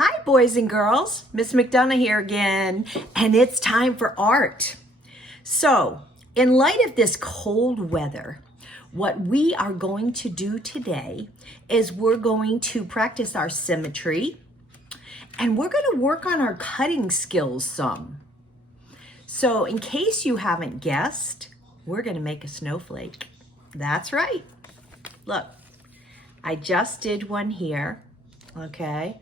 Hi, boys and girls. Miss McDonough here again, and it's time for art. So, in light of this cold weather, what we are going to do today is we're going to practice our symmetry, and we're going to work on our cutting skills some. So, in case you haven't guessed, we're going to make a snowflake. That's right. Look, I just did one here, okay?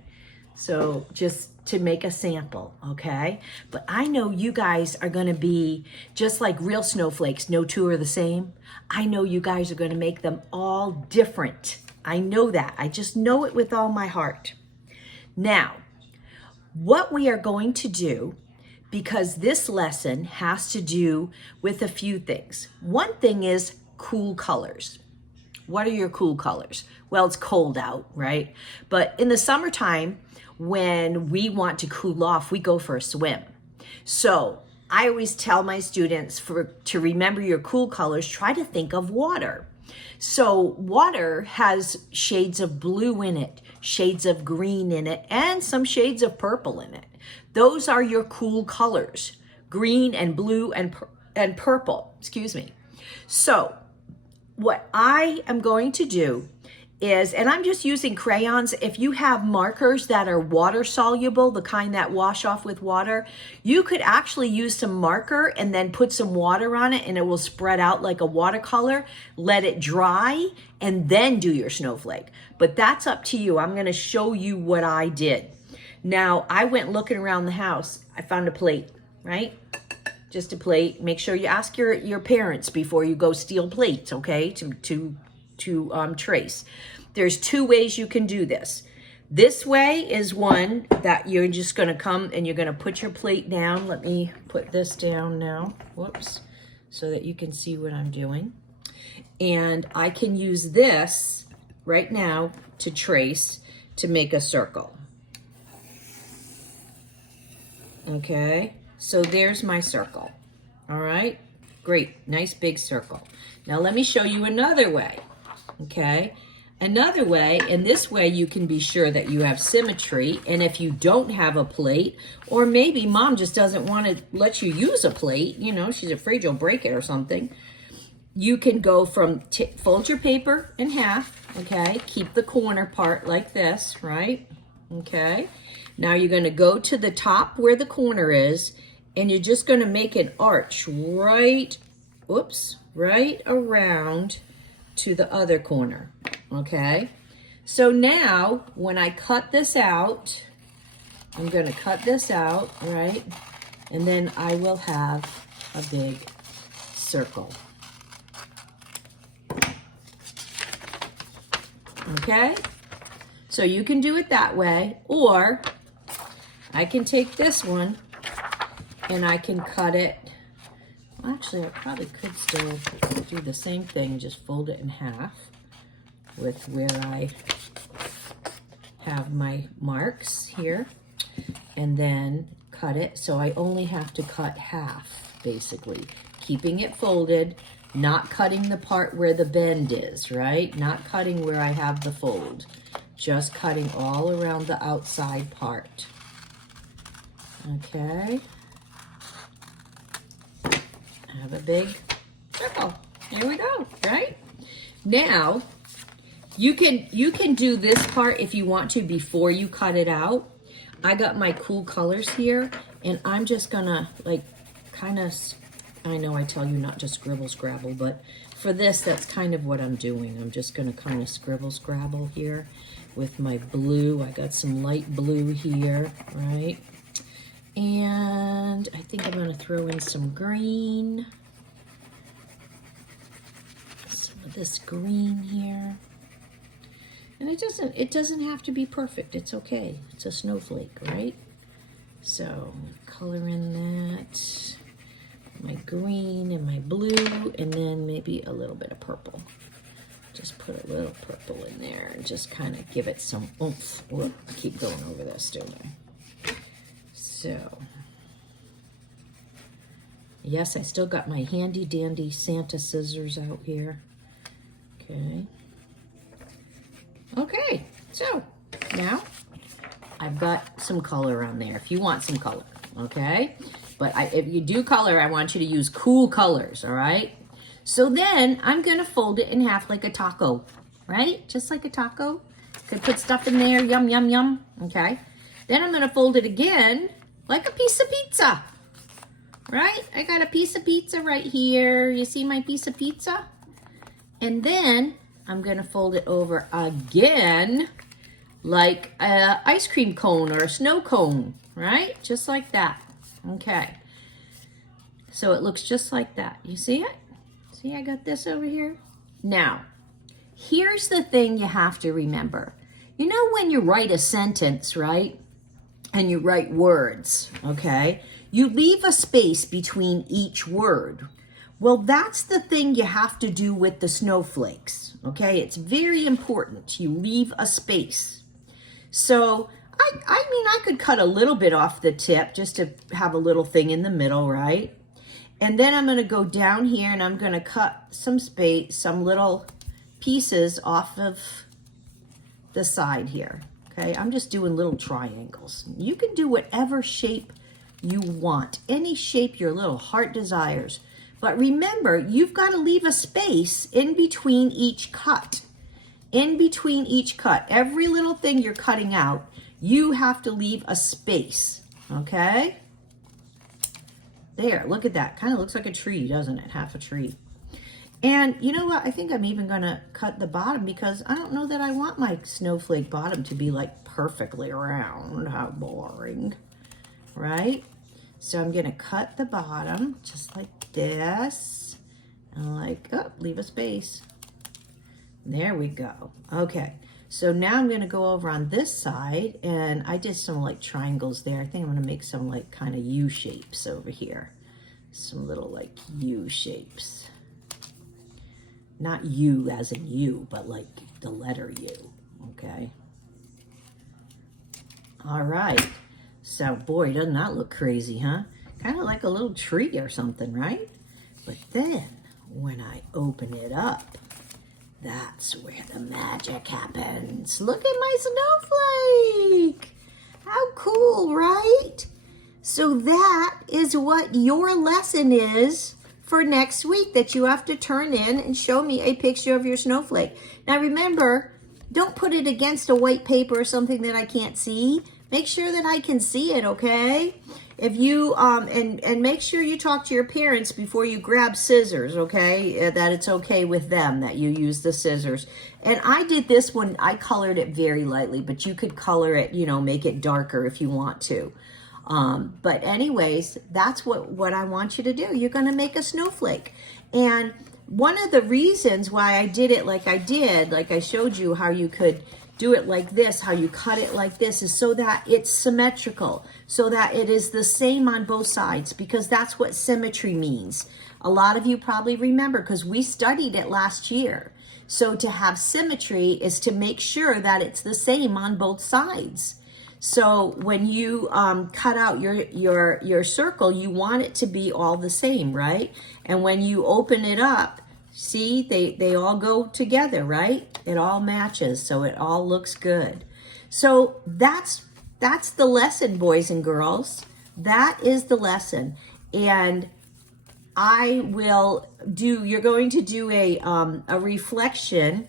So just to make a sample, okay? But I know you guys are gonna be just like real snowflakes, no two are the same. I know you guys are gonna make them all different. I know that, I just know it with all my heart. Now, what we are going to do, because this lesson has to do with a few things. One thing is cool colors. What are your cool colors? Well, it's cold out, right? But in the summertime, when we want to cool off, we go for a swim. So I always tell my students to remember your cool colors, try to think of water. So water has shades of blue in it, shades of green in it, and some shades of purple in it. Those are your cool colors, green and blue and purple, excuse me. So what I am going to do is, and I'm just using crayons. If you have markers that are water soluble, the kind that wash off with water, you could actually use some marker and then put some water on it and it will spread out like a watercolor. Let it dry and then do your snowflake. But that's up to you. I'm going to show you what I did. Now, I went looking around the house. I found a plate, right? Just a plate. Make sure you ask your parents before you go steal plates, okay, to trace. There's two ways you can do this. This way is one that you're just going to come and you're going to put your plate down. Let me put this down now. Whoops. So that you can see what I'm doing. And I can use this right now to trace to make a circle. Okay. So there's my circle. All right. Great. Nice big circle. Now let me show you another way. Okay, another way, and this way you can be sure that you have symmetry. And if you don't have a plate, or maybe mom just doesn't want to let you use a plate, you know, she's afraid you'll break it or something, you can go from, fold your paper in half, okay, keep the corner part like this, right, okay. Now you're going to go to the top where the corner is, and you're just going to make an arch right, whoops, right around to the other corner, okay? So now, when I cut this out, I'm gonna cut this out, right? And then I will have a big circle. Okay? So you can do it that way, or I can take this one and I can cut it. Actually, I probably could still do the same thing, just fold it in half with where I have my marks here, and then cut it. So I only have to cut half, basically, keeping it folded, not cutting the part where the bend is, right? Not cutting where I have the fold, just cutting all around the outside part. Okay. Have a big circle. Here we go, right? Now, you can do this part if you want to before you cut it out. I got my cool colors here, and I'm just gonna like kind of, I know I tell you not to scribble scrabble, but for this, that's kind of what I'm doing. I'm just gonna kind of scribble scrabble here with my blue. I got some light blue here, right? And I think I'm going to throw in some green. Some of this green here. And it doesn't have to be perfect. It's okay. It's a snowflake, right? So color in that. My green and my blue, and then maybe a little bit of purple. Just put a little purple in there and just kind of give it some oomph. Whoop, I keep going over this, don't I? So, yes, I still got my handy dandy Santa scissors out here. Okay. Okay, so now I've got some color on there if you want some color, okay? But if you do color, I want you to use cool colors, all right? So then I'm gonna fold it in half like a taco, right? Just like a taco. Could put stuff in there, yum, yum, yum, okay? Then I'm gonna fold it again like a piece of pizza, right? I got a piece of pizza right here. You see my piece of pizza? And then I'm gonna fold it over again like an ice cream cone or a snow cone, right? Just like that, okay. So it looks just like that. You see it? See, I got this over here. Now, here's the thing you have to remember. You know when you write a sentence, right? And you write words, okay? You leave a space between each word. Well, that's the thing you have to do with the snowflakes, okay? It's very important. You leave a space. So, I mean, I could cut a little bit off the tip just to have a little thing in the middle, right? And then I'm going to go down here and I'm going to cut some space, some little pieces off of the side here, okay? I'm just doing little triangles. You can do whatever shape you want, any shape your little heart desires. But remember, you've got to leave a space in between each cut. In between each cut, every little thing you're cutting out, you have to leave a space, okay? There, look at that. Kind of looks like a tree, doesn't it? Half a tree. And you know what? I think I'm even going to cut the bottom because I don't know that I want my snowflake bottom to be like perfectly round. How boring, right? So I'm going to cut the bottom just like this. And like, oh, leave a space. There we go. Okay. So now I'm going to go over on this side and I did some like triangles there. I think I'm going to make some like kind of U shapes over here. Some little like U shapes. Not U as in you, but like the letter U. Okay. All right. So boy, doesn't that look crazy, huh? Kind of like a little tree or something, right? But then when I open it up, that's where the magic happens. Look at my snowflake. How cool, right? So that is what your lesson is for next week that you have to turn in and show me a picture of your snowflake. Now remember, don't put it against a white paper or something that I can't see. Make sure that I can see it, okay? If you, and make sure you talk to your parents before you grab scissors, okay? That it's okay with them that you use the scissors. And I did this one, I colored it very lightly, but you could color it, you know, make it darker if you want to. But anyways, that's what I want you to do. You're going to make a snowflake. And one of the reasons why I did it like I did, like I showed you how you could do it like this, how you cut it like this, is so that it's symmetrical, so that it is the same on both sides, because that's what symmetry means. A lot of you probably remember because we studied it last year. So to have symmetry is to make sure that it's the same on both sides. So when you cut out your circle, you want it to be all the same, right? And when you open it up, see, they all go together, right? It all matches, so it all looks good. So that's the lesson, boys and girls. That is the lesson. And you're going to do a reflection,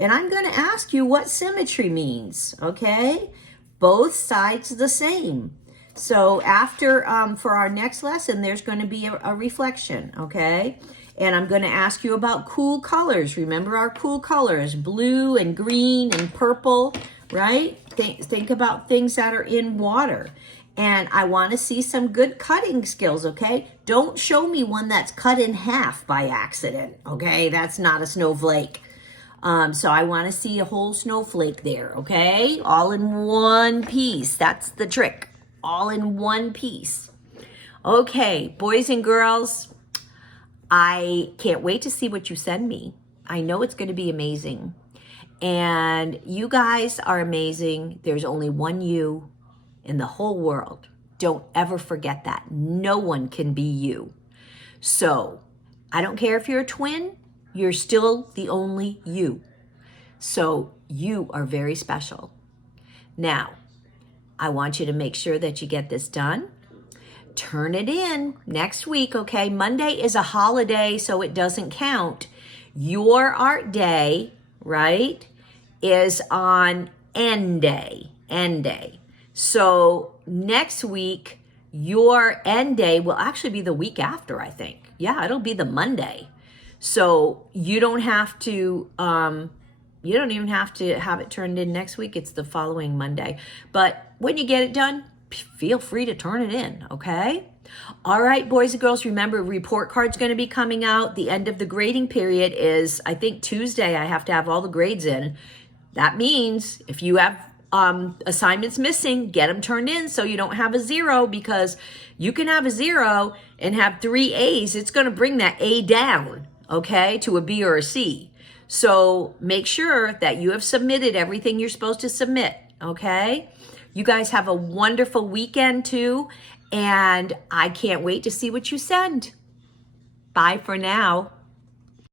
and I'm going to ask you what symmetry means, okay? Both sides the same. So after, for our next lesson, there's going to be a reflection, okay? And I'm going to ask you about cool colors. Remember our cool colors, blue and green and purple, right? Think about things that are in water. And I want to see some good cutting skills, okay? Don't show me one that's cut in half by accident, okay? That's not a snowflake. So I want to see a whole snowflake there, okay? All in one piece. That's the trick. All in one piece. Okay, boys and girls, I can't wait to see what you send me. I know it's going to be amazing. And you guys are amazing. There's only one you in the whole world. Don't ever forget that. No one can be you. So I don't care if you're a twin, you're still the only you. So you are very special. Now, I want you to make sure that you get this done. Turn it in next week, okay? Monday is a holiday, so it doesn't count. Your art day, right, is on end day, end day. So next week, your end day will actually be the week after, I think. Yeah, it'll be the Monday. So you don't have to, you don't even have to have it turned in next week. It's the following Monday. But when you get it done, feel free to turn it in, okay? All right, boys and girls, remember, report card's going to be coming out. The end of the grading period is, I think, Tuesday. I have to have all the grades in. That means if you have assignments missing, get them turned in so you don't have a 0, because you can have a 0 and have 3 A's. It's going to bring that A down, okay, to a B or a C. So make sure that you have submitted everything you're supposed to submit, okay? You guys have a wonderful weekend too, and I can't wait to see what you send. Bye for now.